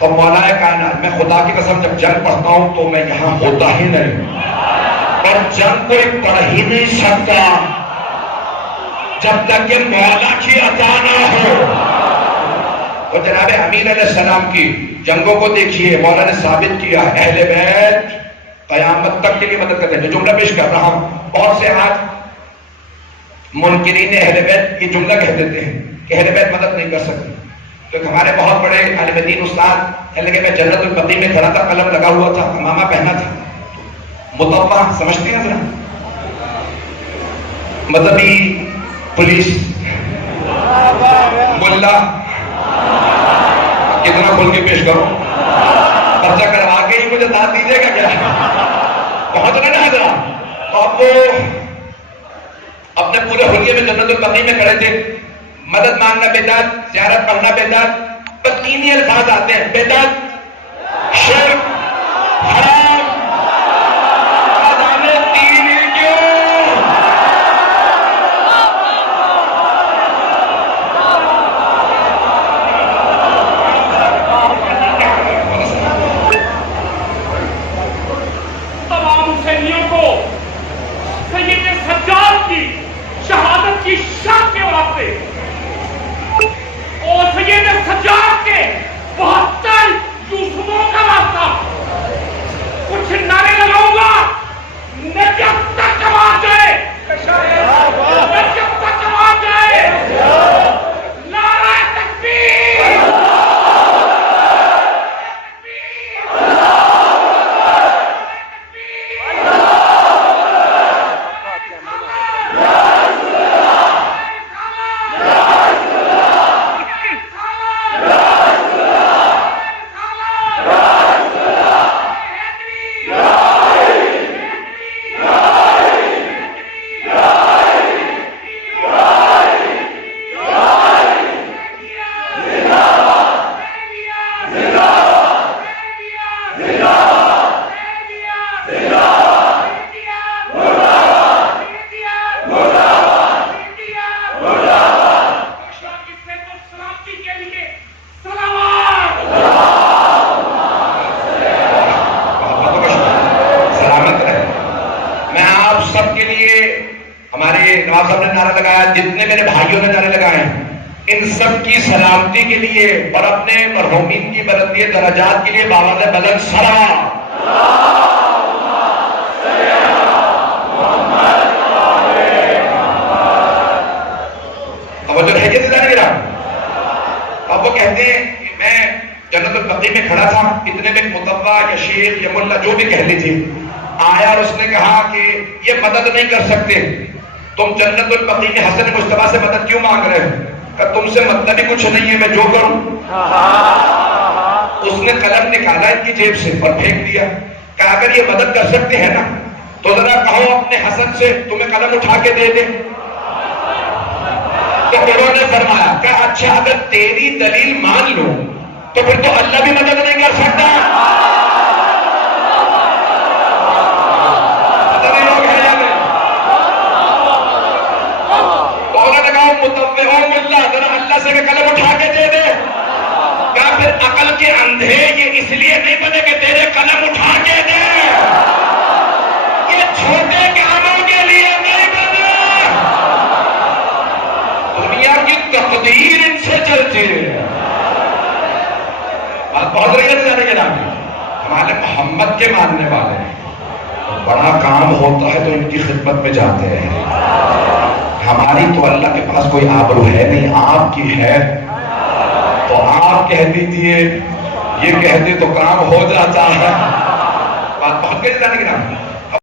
تو مولا کائنات میں خدا کی قسم جب جنگ پڑھتا ہوں تو میں یہاں ہوتا ہی نہیں، اور جنگ کوئی پڑھ ہی نہیں سکتا جب تک کہ مولا کی عطا نہ ہو۔ اور جناب امین علیہ السلام کی جنگوں کو دیکھیے، مولا نے ثابت کیا اہل بیت قیامت تک کے لیے مدد کرتے ہیں۔ جو جملہ پیش کر رہا ہوں، بہت سے آج منکرین اہل بیت یہ جملہ کہہ دیتے ہیں کہ اہل بیت مدد نہیں کر سکتے۔ تو ہمارے بہت بڑے عالم دین استاد کہنے لگے میں جنت البقیع میں کھڑا تھا، قلم لگا ہوا تھا، امامہ پہنا تھا، مطبع سمجھتے ہیں ذرا، مذہبی پولیس ملا، کتنا کھول کے پیش کرو، پرچہ کروا کے ہی مجھے داد دیجیے گا کیا؟ پہنچ رہے نا ذرا۔ تو اب وہ اپنے پورے حلیے میں جنت البقیع میں کھڑے تھے، مدد مانگنا بدعت، زیارت پڑھنا بدعت، بس تین ہی الفاظ آتے ہیں، بدعت، شرک، حرام، آزانے تین ہی کیوں؟ تمام حسینیوں کو سید سجاد کی شہادت کی شان کے واسطے اور سید سجاد کے 72 یوسفوں کا واسطہ کچھ نعرے لگاؤں گا، نجف تک آواز جائے، نجف تک آواز جائے، نعرہ تکبیر، جتنے میرے بھائیوں نے نعرے لگائے ہیں ان سب کی سلامتی کے لیے اور اپنے مرحومین کی بلندی درجات کے لیے بآواز بلند صلوات۔ توجہ ہے کہ نہیں گرا؟ اب وہ کہتے ہیں کہ میں جنت البقیع میں کھڑا تھا، اتنے میں مطبع یا شیخ یا ملا جو بھی کہہ لیجیے آیا اور اس نے کہا کہ یہ مدد نہیں کر سکتے، تم جنت البقیع میں حسن مصطفیٰ سے مدد کیوں مانگ رہے ہو؟ کہ تم سے مطلب ہی کچھ نہیں ہے، میں جو کروں۔ اس نے قلم نکالا ان کی جیب سے اور پھینک دیا، کہ اگر یہ مدد کر سکتے ہیں نا تو ذرا کہو اپنے حسن سے تمہیں قلم اٹھا کے دے دے۔ تو انہوں نے فرمایا کہ اچھا اگر تیری دلیل مان لو تو پھر تو اللہ بھی مدد نہیں کر سکتا۔ اللہ سے قلم اٹھا کے دے دے، کیا پھر عقل کے اندھے یہ اس لیے نہیں بنے کہ تیرے قلم اٹھا کے دے، یہ چھوٹے کاموں کے لیے نہیں بنے، دنیا کی تقدیر ان سے چلتی ہے۔ بات بہت رہی ہے جانے کے نام ہمارے محمد کے ماننے والے بڑا کام ہوتا ہے تو ان کی خدمت میں جاتے ہیں۔ ہماری تو اللہ کے پاس کوئی آبرو ہے نہیں، آپ کی ہے تو آپ کہہ دیجئے، یہ کہتے تو کام ہو جاتا ہے۔ بات بہت کہتے جانے کے نام